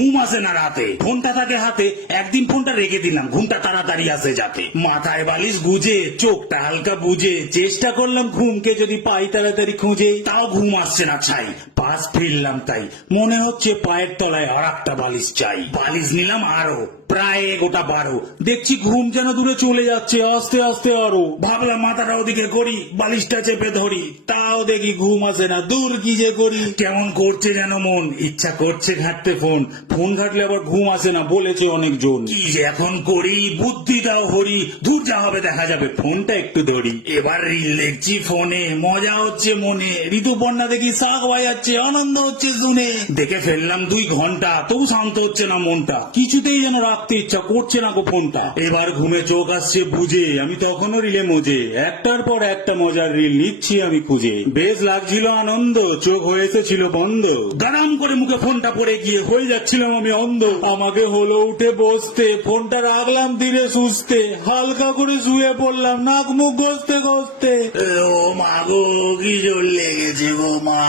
ঘুম আসে না রাতে, ফোনটা থাকে হাতে, একদিন ফোনটা রেখে দিলাম, ঘুমটা তাড়াতাড়ি আসে যাতে। মাথায় বালিশ গুজে, চোখটা হালকা বুঝে, চেষ্টা করলাম ঘুমকে যদি পাই তাড়াতাড়ি খুঁজে, তাও ঘুম আসছে না ছাই। পাশ ফিরলাম তাই, মনে হচ্ছে পায়ের তলায় আর একটা বালিশ চাই। বালিশ নিলাম আরো, প্রায় গোটা 12। দেখছি ঘুম যেন দূরে চলে যাচ্ছে আস্তে আস্তে আরো। ভাবলাম মাথাটা ওদিকে করি, বালিশটা চেপে ধরি, তাও দেখি ঘুম আসে না। দূর কি যে করি, কেমন করছে যেন মন, ইচ্ছা করছে ঘাটতে ফোন। ফোন ঘাটলে আবার ঘুম আসে না বলেছে অনেকজন। কি যে এখন করি, বুদ্ধি দাও হরি, দূর যা হবে দেখা যাবে, ফোনটা একটু ধরি। এবার রিল দেখছি ফোনে, মজা হচ্ছে মনে, ঋতুপর্ণা দেখি শাক বাজাচ্ছে, আনন্দ হচ্ছে শুনে। দেখে ফেললাম 2 ঘন্টা, তবু শান্ত হচ্ছে না মনটা, কিছুতেই যেন রাখতে ইচ্ছা করছে না গো ফোনটা। এবার ঘুমে চোখ আসছে বুঝে, আমি তখনও রিলে মজে, একটার পর একটা মজার রিল নিচ্ছি আমি খুঁজে। বেশ লাগছিল আনন্দ, চোখ হয়ে এসেছিল বন্ধ, দাঁড়াম করে মুখে ফোনটা পড়ে গিয়ে হয়ে যাচ্ছিলাম আমি অন্ধ। আমাকে হলো উঠে বসতে, ফোনটা রাখলাম ধীরে সুস্থে, হালকা করে শুয়ে পড়লাম নাক মুখ ঘষতে ঘষতে। ও মা গো, কি জোর লেগেছে গো মা।